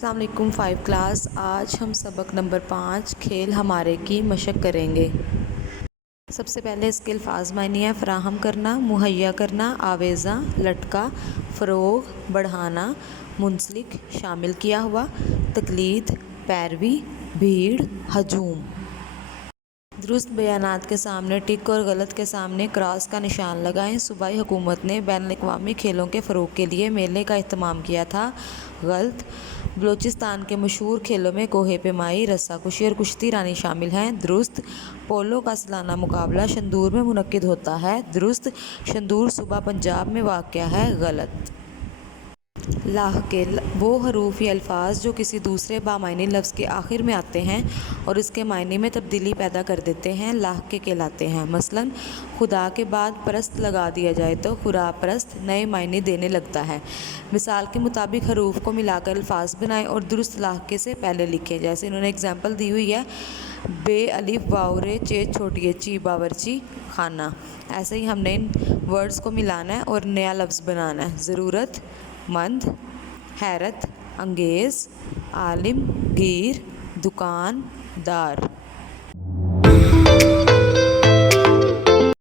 السلام علیکم 5 کلاس۔ آج ہم سبق نمبر 5 کھیل ہمارے کی مشق کریں گے۔ سب سے پہلے اس کے الفاظ معنی ہے: فراہم کرنا، مہیا کرنا، آویزاں، لٹکا، فروغ، بڑھانا، منسلک، شامل کیا ہوا، تقلید، پیروی، بھیڑ، ہجوم۔ درست بیانات کے سامنے ٹک اور غلط کے سامنے کراس کا نشان لگائیں۔ صوبائی حکومت نے بین الاقوامی کھیلوں کے فروغ کے لیے میلے کا اہتمام کیا تھا۔ غلط۔ بلوچستان کے مشہور کھیلوں میں کوہ پیمائی، رسا کشی اور کشتی رانی شامل ہیں۔ درست۔ پولو کا سالانہ مقابلہ شندور میں منعقد ہوتا ہے۔ درست۔ شندور صوبہ پنجاب میں واقع ہے۔ غلط۔ لاحقے: وہ حروف یا الفاظ جو کسی دوسرے بامعنی لفظ کے آخر میں آتے ہیں اور اس کے معنی میں تبدیلی پیدا کر دیتے ہیں، لاحقے کہلاتے ہیں۔ مثلاً خدا کے بعد پرست لگا دیا جائے تو خدا پرست نئے معنی دینے لگتا ہے۔ مثال کے مطابق حروف کو ملا کر الفاظ بنائیں اور درست لاحقے سے پہلے لکھیں۔ جیسے انہوں نے اگزامپل دی ہوئی ہے: بے الف واو رے چے چھوٹی چی باورچی خانہ۔ ایسے ہی ہم نے ان ورڈز کو ملانا ہے اور نیا لفظ بنانا ہے: ضرورت مند، حیرت انگیز، عالم گیر، دکان دار۔